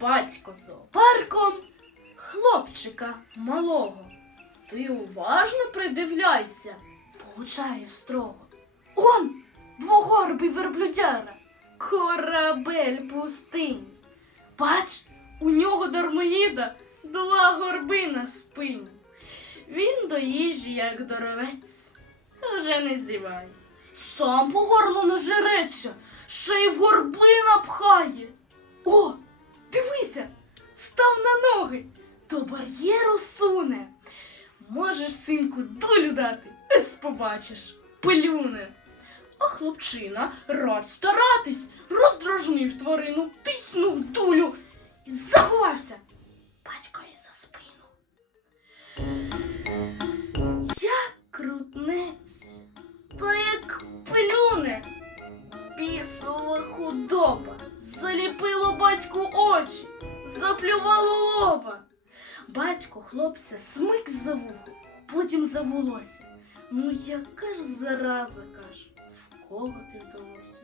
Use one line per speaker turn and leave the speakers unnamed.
батько зоопарком хлопчика малого. Ти уважно придивляйся, получає строго. Он двогорбий верблюдяра, корабель пустинь. Бач, у нього дармоїда два горби на спині. Він до їжі, як доровець, та вже не зіває. Сам по горлу не жиреться, ще й в горби напхає. О, ноги, до бар'єру суне. Можеш, синку, долю дати, ес побачиш, плюне. А хлопчина рад старатись, роздражнив тварину, тицнув дулю і заховався батькові за спину. Як крутнець, та як плюне, бісова худоба, заліпило батьку очі, заплювало лоба. Батько хлопця смик за вухо, потім за волосся. Ну яка ж зараза каже, ти вдалося?